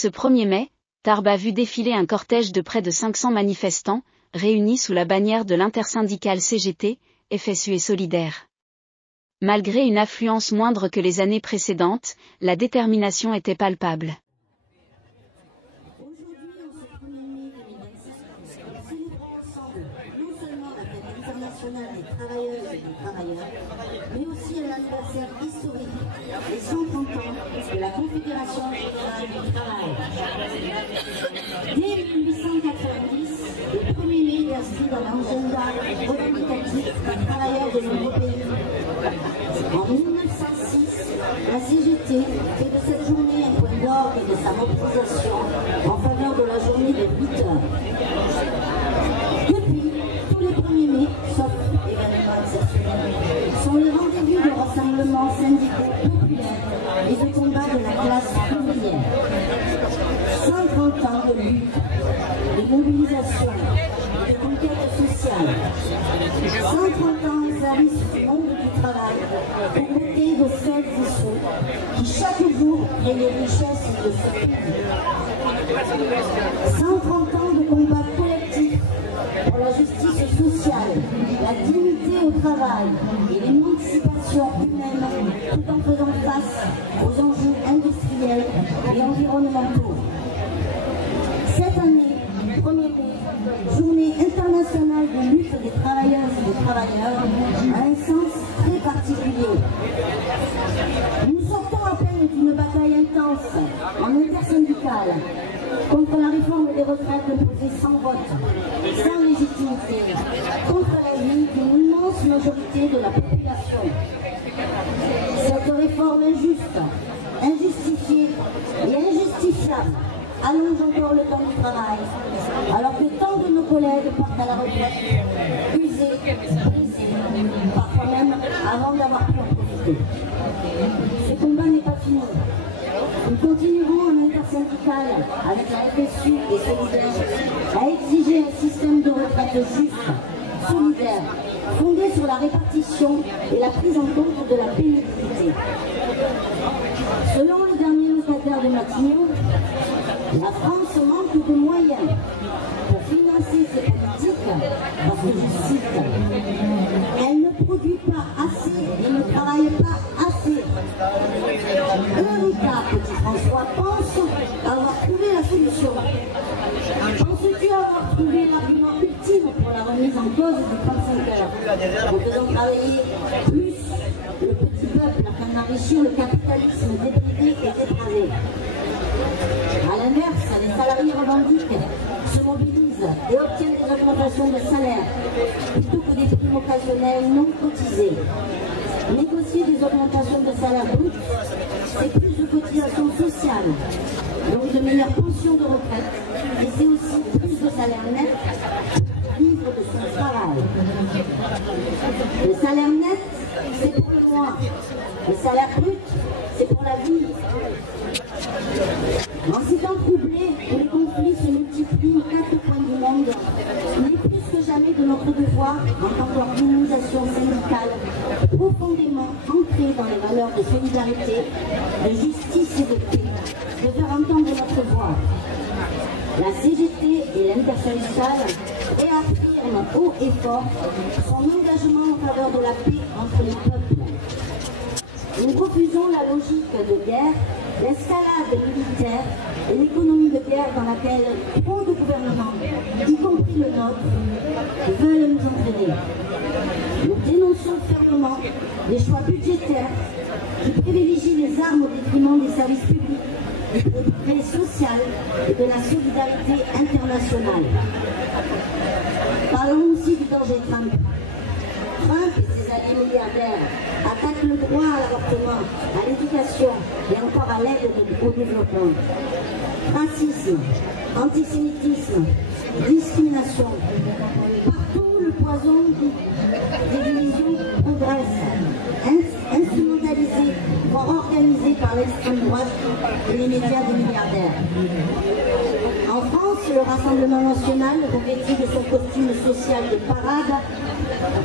Ce 1er mai, Tarbes a vu défiler un cortège de près de 500 manifestants, réunis sous la bannière de l'intersyndicale CGT, FSU et Solidaire. Malgré une affluence moindre que les années précédentes, la détermination était palpable. Des travailleuses et des travailleurs, mais aussi à l'anniversaire historique des 130 ans de la Confédération générale du travail. Dès 1890, le 1er mai est inscrit dans l'agenda revendicatif des travailleurs de nombreux pays. En 1906, la CGT fait de cette journée un point d'orgue de sa mobilisation en faveur de la journée de 8 heures. Depuis, tous les 1er mai, sauf événements exceptionnels, sont les rendez-vous de rassemblements syndicaux populaires et de combat de la classe ouvrière. 130 ans de lutte, de mobilisation et de conquête sociale. 130 ans au service du monde du travail, aux côtés de celles et ceux qui chaque jour créent les richesses de ce pays. 130 ans de combat collectif pour la justice sociale, la dignité au travail et l'émancipation humaine, tout en faisant face aux enjeux industriels et environnementaux. Cette année, 1er mai, journée internationale de lutte des travailleuses et des travailleurs, a un sens très particulier. Nous sortons à peine d'une bataille intense en intersyndicale contre la réforme des retraites imposée sans vote, sans légitimité, contre la vie d'une immense majorité de la population. Cette réforme injuste, injustifiée et injustifiable allonge encore le temps du travail, alors que tant de nos collègues partent à la retraite, usés, brisés, parfois même avant d'avoir pu en profiter. Ce combat n'est pas fini. Nous continuerons en intersyndicale avec la FSU et Solidaire à exiger un système de retraite juste, solidaire, fondé sur la répartition et la prise en compte de la pénibilité. Selon le dernier locataire de Matignon, la France manque de moyens pour financer ses politiques parce que, je cite, elle ne produit pas assez et ne travaille pas assez. Eureka, petit François, pense avoir trouvé la solution. Penses-tu avoir trouvé l'argument ultime pour la remise en cause du 35 heures, en faisant travailler plus le petit peuple afin d'enrichir le capitalisme débridé et dépravé? A l'inverse, les salariés revendiquent, se mobilisent et obtiennent des augmentations de salaire plutôt que des primes occasionnelles non cotisées. Négocier des augmentations de salaire brut, c'est plus de cotisations sociales, donc de meilleures pensions de retraite, et c'est aussi plus de salaire net pour vivre de son travail. Le salaire net, c'est pour le mois. Le salaire brut, c'est pour la vie. En ces temps troublés où les conflits se multiplient aux 4 coins du monde, il est plus que jamais de notre devoir, en tant qu'organisation syndicale, profondément ancrée dans les valeurs de solidarité, de justice et de paix, de faire entendre notre voix. La CGT et l'intersyndicale réaffirment haut et fort son engagement en faveur de la paix entre les peuples. Nous refusons la logique de guerre, l'escalade militaire et l'économie de guerre dans laquelle trop de gouvernements, y compris le nôtre, veulent nous entraîner. Nous dénonçons fermement les choix budgétaires qui privilégient les armes au détriment des services publics, du progrès social et de la solidarité internationale. Parlons aussi du danger Trump. Trump et ses alliés milliardaires attaquent le droit à l'avortement, à l'éducation et encore à l'aide au développement. Racisme, antisémitisme, discrimination. Partout, le poison des divisions progresse, instrumentalisé, voire organisé par l'extrême droite et les médias des milliardaires. En France, le Rassemblement national, revêtu de son costume social de parade,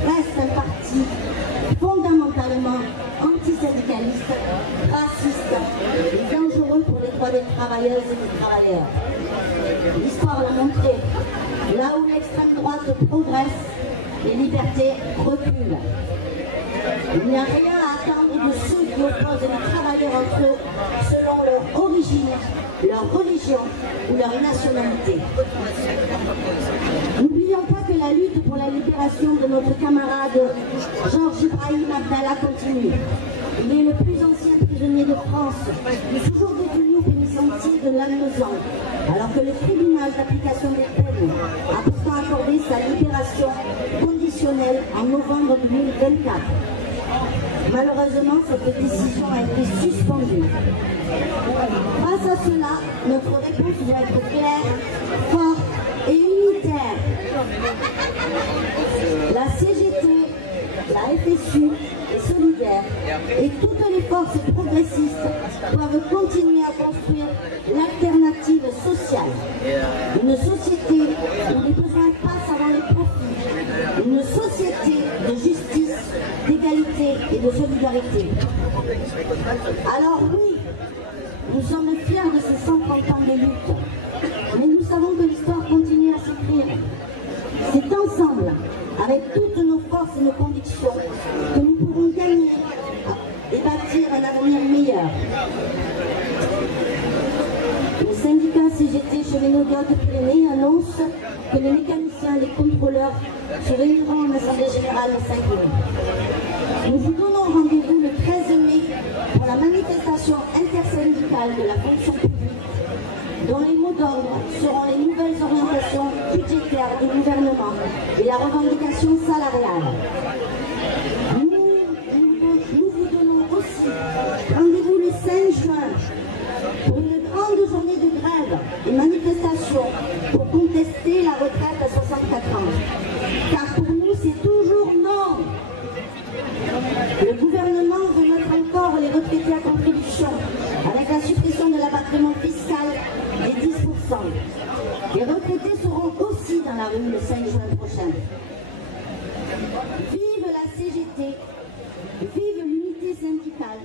reste un parti fondamentalement antisyndicaliste, raciste et dangereux pour les droits des travailleuses et des travailleurs. L'histoire l'a montré. Là où l'extrême droite progresse, les libertés reculent. Il n'y a rien à attendre de ceux qui opposent les travailleurs entre eux selon leur origine, leur religion ou leur nationalité. N'oublions pas que la lutte pour la libération de notre camarade Georges Ibrahim Abdallah continue. Il est le plus ancien prisonnier de France, toujours détenu au pénitencier de Lannemezan, alors que le tribunal d'application des peines a pourtant accordé sa libération conditionnelle en novembre 2024. Malheureusement, cette décision a été suspendue. Face à cela, notre réponse doit être claire, forte et unitaire. La CGT, la FSU est solidaire et toutes les forces progressistes doivent continuer à construire l'alternative sociale. Une société où les besoins passent avant les profits. Une société de justice, d'égalité et de solidarité. Alors oui, nous sommes fiers de ces 130 ans de lutte, mais nous savons que l'histoire continue à s'écrire. C'est ensemble, avec toutes nos forces et nos convictions, que nous pourrons gagner et bâtir un avenir meilleur. Le syndicat CGT Cheminots-Hautes-Pyrénées annonce que les mécaniciens et les contrôleurs se réuniront en Assemblée Générale le 5 mai. Nous vous donnons rendez-vous le 13 mai pour la manifestation intersyndicale de la fonction publique, dont les mots d'ordre seront les nouvelles orientations budgétaires du gouvernement et la revendication salariale. Nous vous donnons aussi rendez-vous le 5 juin pour une grande journée de grève et manifestation pour contester la retraite à 64 ans. Car pour nous, c'est toujours non. Le gouvernement veut mettre encore les retraités à contribution avec la suppression de l'abattement fiscal des 10%. Les retraités seront aussi dans la rue le 5 juin prochain. Vive la CGT, vive l'unité syndicale,